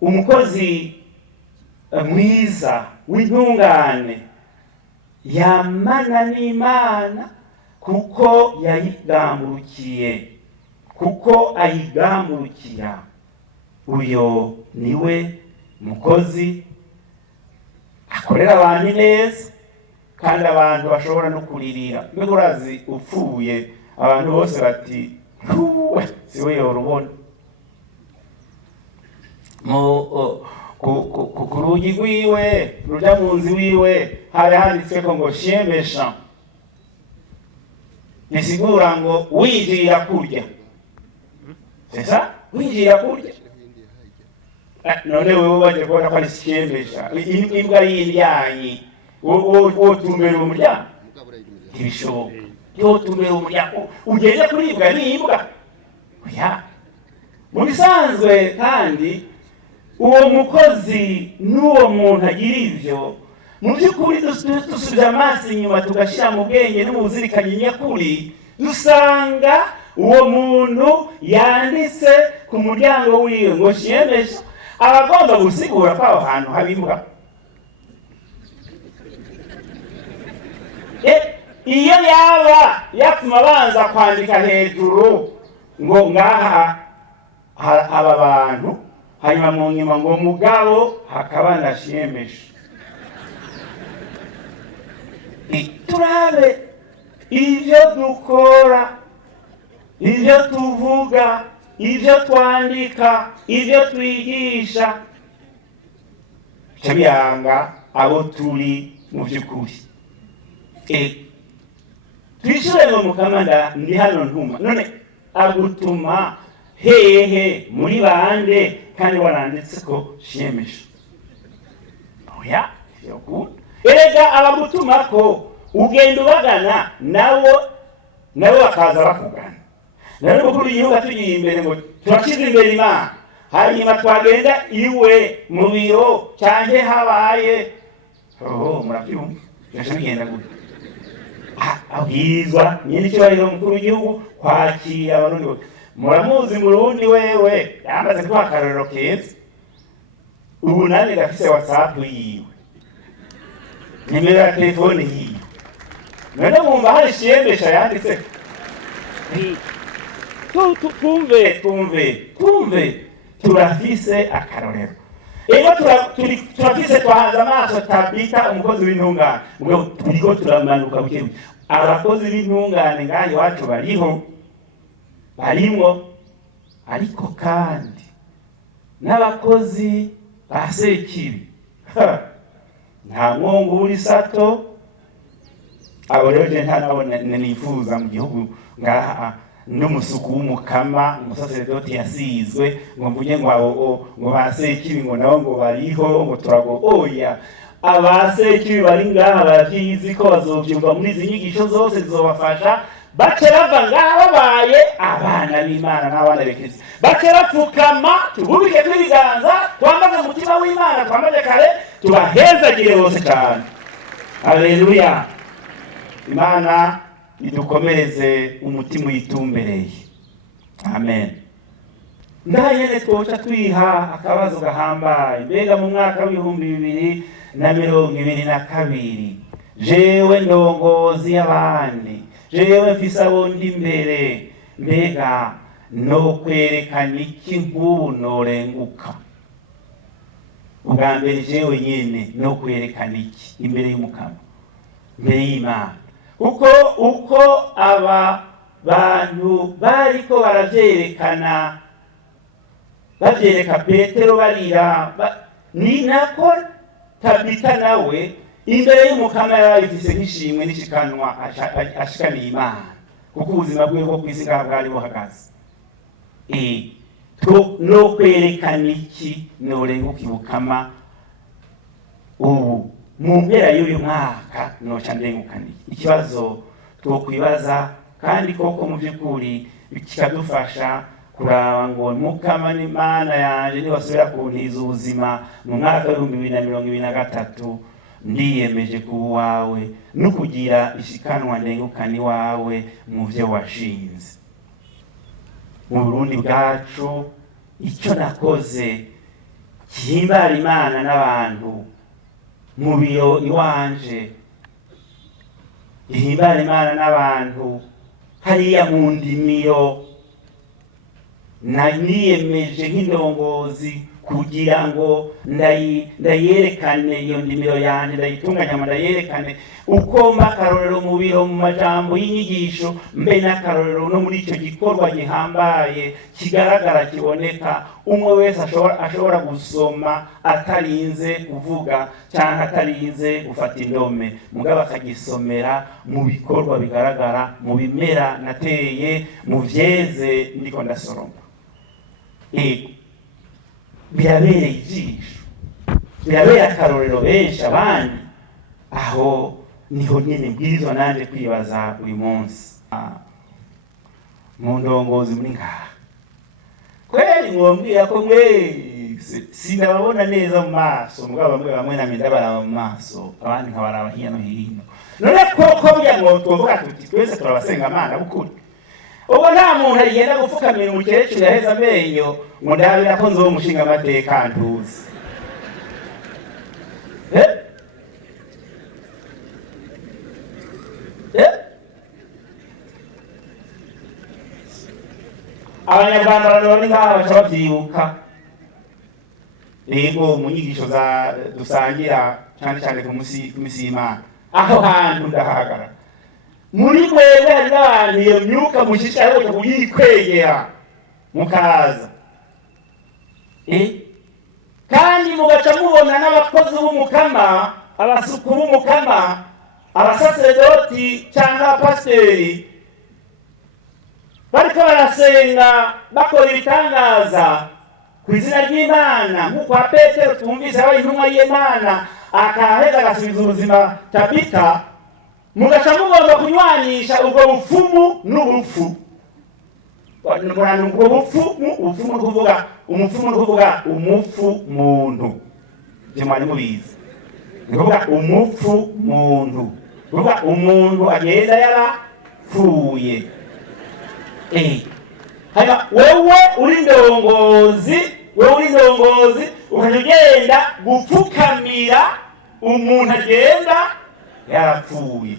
umukozi mwiza w'intungane yamana n'Imana kuko yayigamburukiye, kuko ayigamburukira. Uyo niwe mukozi akorera abantu neza kandi abantu bashobora no kuririra. Mbega urazi upfuye abantu bose bati siwe yorubona. Ku rugi rwiwe ruja mu nzu wiwe hari handitseko ngo chien méchant, bisigura ngo winjira kurya. Sasa winjira kurya. None wewe baje kubona ko ari chien méchant, imbwa y'indyanyi wotumbera umuryango ntibishoboka. Yotumbera umuryango ugende kuribwa n'imbwa. Oya, mu bisanzwe kandi uwo mukozi n'uwo muntu agira ivyo, mu by'ukuri dusubiza amaso inyuma tugashyira mu bwenge no mu buzirikanye nyakuri, dusanga uwo muntu yanditse ku muryango wiwe ngo chien méchant, abagomba gusigura ko aho hantu haba imbwa. Iyo yaba yatuma abanza kwandika hejuru ngo ngaha haba abantu, hanyuma mu nyuma ngo mugabo hakaba na chien méchant. Turabe ivyo dukora, ivyo tuvuga, ivyo twandika, ivyo twigisha, cyabiyanga abo turi mu by'ukuri. Twishure ngo Mukamanda ndi hano ntuma, none agutuma hehe muri bande kandi waranditse ko chien méchant? Oya, yokunda. Erega abagutuma ko ugenda ubagana nabo bakaza bakugana. Nari mukuru w'igihugu atugiye imbere ngo turashize imbere Imana, hanyuma twagenda iwe mu biro cyane habaye murabyumva bigenda gute? Abwizwa nyine cyubahiro mukuru w'igihugu kwakira abarundi bose. Muramuzi Murundi wewe yamaze kuba akarorero keza. Ubu nani gafise WhatsApp yiwe, nimero ya telefone yiwe. None mwumva hari chien méchant yanditse? Twumve turafise akarorero. Ego turafise twahanze amaso Tabita umukozi w'intungane. Mugabo turiko turamanuka bukebuke. Abakozi b'intungane ngaho iwacu barimwo, ariko kandi n'abakozi ba sekibi. Nta mwongo uri sato. Abo rero je ntanabona nifuza mu gihugu ngaha n'umusuku w'umukama, umusaseredoti yasizwe ngo mvuge ngo abo ngo basekibi ngo nabo ngo bariho ngo turago. Oya, abasekibi bari ngaha bavyizi ko bazovyumva muri izi nyigisho zose zizobafasha. Bace bava ngaha babaye abana b'Imana n'abana b'Ekristo. Bace bapfukama tububike tw'ibiganza, twambaze umutima w'Imana, twambaze kare, tubahezagire bose cyane. Haleluya. Imana idukomereze umutima uyitumbereye. Amen. Ndahanyene twoca twiha akabazo gahambaye. Mbega mu mwaka w'2022 jewe ndongozi y'abandi, jewe mfise abo ndi imbere, mbega no kwerekana iki nk'ubu norenguka? Ubwa mbere jewe nyene no kwerekana iki imbere y'Umukama, imbere y'Imana? Kuko uko aba bantu bariko baravyerekana, bavyereka Petero barira, ni nako Tabita nawe imbere y'Umukama yarabifise nk'ishimwe n'ishikanwa ashikaniye Imana, kuko ubuzima bwe bwo kwisi ngaha bwari buhagaze. No kwerekana iki norenguka Umukama ubu mu mpera y'uyu mwaka noca ndengukaniye? Ikibazo twokwibaza kandi koko mu by'ukuri kikadufasha kuraba ngo Mukama n'Imana yanje nibasubira kuntiza ubuzima mu mwaka w'2023 ndiyemeje kuba wawe no kugira ishikanwa ndengukani wawe mu byo washinze. Mu Burundi bwacu icyo nakoze gihimbara Imana n'abantu mu biro iwanje, gihimbara Imana n'abantu hariya mu ndimiro. Niyemeje nk'indongozi kugira ngo ndayerekane iyo ndimiro yanjye, ndayitunganya ndayerekane uko mba akarorero mu biro, mu majambo y'inyigisho, mbe n'akarorero no muri icyo gikorwa gihambaye kigaragara kiboneka, umwe wese ashobora gusoma atarinze kuvuga cyangwa atarinze gufata indome, mugabo akagisomera mu bikorwa bigaragara, mu bimera nateye, mu vyeze ndiko ndasoroma. Birabereye ijisho, birabereye akarorero benshi abandi. Aho niho nyine mbwirizwa nanje kwibaza uyu munsi, mu ndongozi muri ngaha kweli mwombwira ko mwese sinababona neza mu maso, mugabo bamwe namwe ndabaraba mu maso, abandi nkabaraba hirya no hino. None koko burya ngo tuvuga tuti twese turabasenga Imana bukuri, ubwo nta muntu agenda gupfukamira umukecuru yaheze amenyo ngo ndabira ko nzo umushinga amateka ntuzi. Abanyarwanda barabona ngaha baca babyibuka. Rego mu nyigisho dusangira cyane cyane ku munsi y'Imana, aho hantu ndahagara muri mwebwe hari n'abantu iyo myuka mushishikara yo kuyikwegera mukaza, kandi mugaca mubona n'abakozi b'umukama, abasuku b'umukama, abasaserdoti cyangwa abapasiteri bariko barasenga bakora ibitangaza ku izina ry'Imana, nk'uko Petero twumvise abaye intumwa y'Imana akaheza agasubiza ubuzima Tabita. Mugaca mugomba kunywanisha ubwo bupfumu n'ubupfu. Ubwo bupfumu ni kuvuga umupfumu, ni kuvuga umupfu muntu. Je mwari mubizi, ni kuvuga umupfu muntu, ni kuvuga umuntu agenda yarapfuye. Hanyuma wewe uri ndongozi ukajya ugenda gupfukamira umuntu agenda yarapfuye,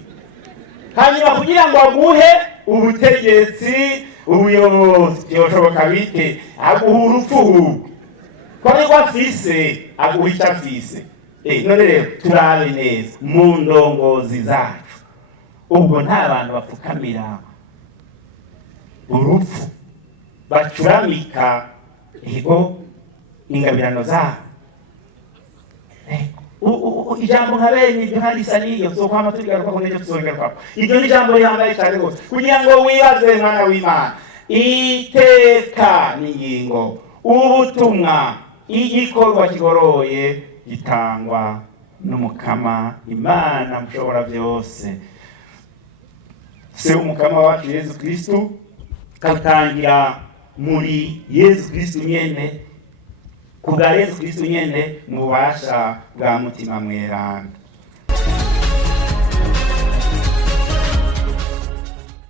hanyuma kugira ngo aguhe ubutegetsi, ubuyobozi. Byoshoboka bite aguha urupfu ko ariko afise, aguha icyo afise. None rero turabe neza mu ndongozi zacu, ubwo nta bantu bapfukamira urupfu, bacuramika ingabirano zabo. Ijambo nka bene ibyo handisa niyo so kwama tugaruka ko n'icyo tuzogaruka. Iryo ni ijambo rihambaye cyane rwose, kugira ngo wibaze mwana w'Imana. Iteka n'ingingo, ubutumwa, igikorwa kigoroye gitangwa n'umukama Imana mushobora byose, se umukama wacu Yesu Kristo, katangira muri Yesu Kristo nyene, kubwa Yesu Kristo nyene mu bubasha bwa mutima mweranda.